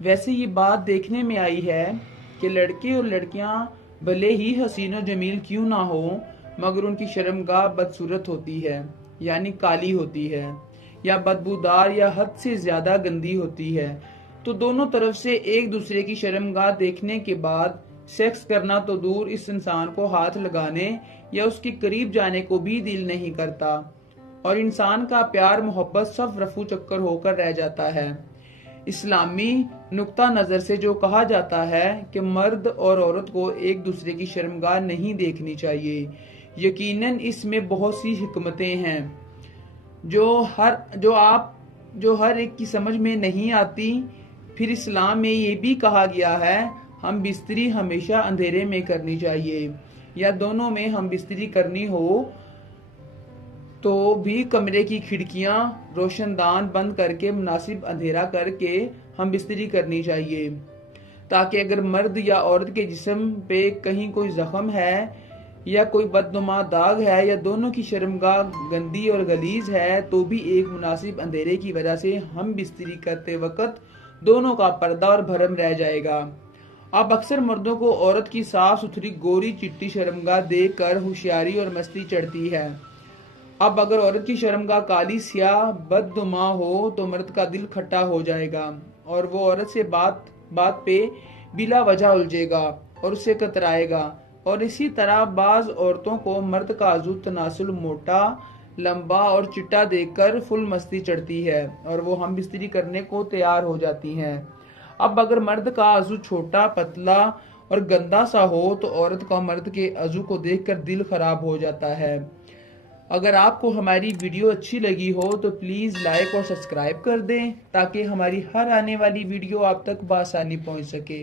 वैसे ये बात देखने में आई है कि लड़के और लड़कियां भले ही हसीन और जमील क्यों ना हो, मगर उनकी शर्मगाह बदसूरत होती है, यानी काली होती है, या बदबूदार, या हद से ज्यादा गंदी होती है। तो दोनों तरफ से एक दूसरे की शर्मगाह देखने के बाद सेक्स करना तो दूर, इस इंसान को हाथ लगाने या उसके करीब जाने को भी दिल नहीं करता, और इंसान का प्यार मोहब्बत सब रफू चक्कर होकर रह जाता है। इस्लामी नुक्ता नजर से जो कहा जाता है कि मर्द और औरत को एक दूसरे की शर्मगाह नहीं देखनी चाहिए, यकीनन इसमें बहुत सी हिकमतें हैं जो हर एक की समझ में नहीं आती। फिर इस्लाम में ये भी कहा गया है हम बिस्तरी हमेशा अंधेरे में करनी चाहिए, या दोनों में हम बिस्तरी करनी हो तो भी कमरे की खिड़कियां रोशनदान बंद करके मुनासिब अंधेरा करके हम बिस्तरी करनी चाहिए, ताकि अगर मर्द या औरत के जिस्म पे कहीं कोई जख्म है या कोई बदनुमा दाग है या दोनों की शर्मगाह गंदी और गलीज है तो भी एक मुनासिब अंधेरे की वजह से हम बिस्तरी करते वक्त दोनों का पर्दा और भरम रह जाएगा। अब अक्सर मर्दों को औरत की साफ सुथरी गोरी चिट्टी शर्मगाह देख कर होशियारी और मस्ती चढ़ती है। अब अगर औरत की शर्मगाह काली स्याह बदनुमा हो तो मर्द का दिल खट्टा हो जाएगा और वो औरत से बात बात पे बिला वजह उलझेगा और उससे कतराएगा। और इसी तरह बाज औरतों को मर्द का अज़ू तनासुल मोटा, लंबा और चिट्टा देखकर फुल मस्ती चढ़ती है और वो हम बिस्तरी करने को तैयार हो जाती हैं। अब अगर मर्द का अज़ू छोटा, पतला और गंदा सा हो तो औरत का मर्द के अज़ू को देखकर दिल खराब हो जाता है। अगर आपको हमारी वीडियो अच्छी लगी हो तो प्लीज़ लाइक और सब्सक्राइब कर दें ताकि हमारी हर आने वाली वीडियो आप तक बआसानी पहुंच सके।